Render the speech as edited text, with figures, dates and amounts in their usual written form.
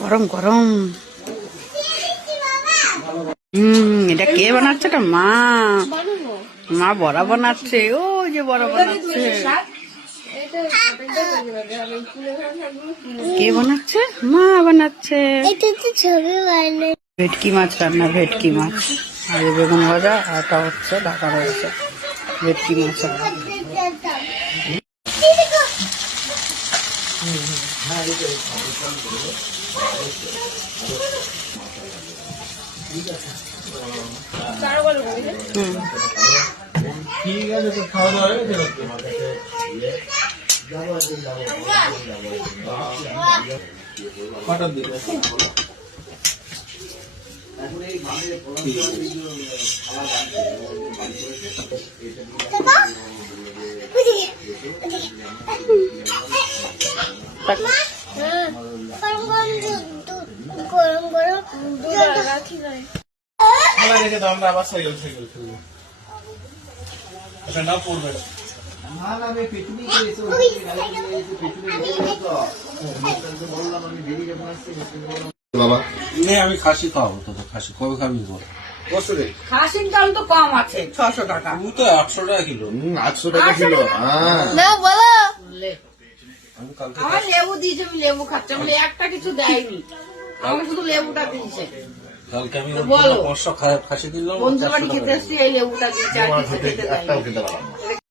গরম গরম। এটা কে বানাচ্ছে? এটা মা। মা বড়া বানাচ্ছে। ও যে বড়া বানাচ্ছে। কে বানাচ্ছে? মা বানাচ্ছে। ভেটকি মাছ রান্না, ভেটকি মাছ আর বেগুন ভাজা, আর এটা হচ্ছে ঢাকা রয়েছে ভেটকি মাছ। ঠিক আছে, তো খাওয়া দাওয়া হয়ে গেছে। কটার দিকে? রেখে দাও, আমরা আবার সাইকেল সাইকেল খেলবো। না পড়বে না। বাবা আমি খাসি খাওয়াবো, তো খাসি কবে খাবি বল? খাসির দাম তো কম আছে, 600 টাকা। তুই তো 800 টাকা কিলো। 800 টাকা কিলো। আমার লেবু দিয়েছে, আমি লেবু খাচ্ছি। আমি একটা কিছু দেয়নি, আমাকে শুধু লেবুটা দিয়েছে। কালকে আমি খাসি কিনলাম, বন্ধুর বাড়ি খেতে এসছি, এই লেবুটা দিয়েছে, আর কিছু খেতে দেয়নি।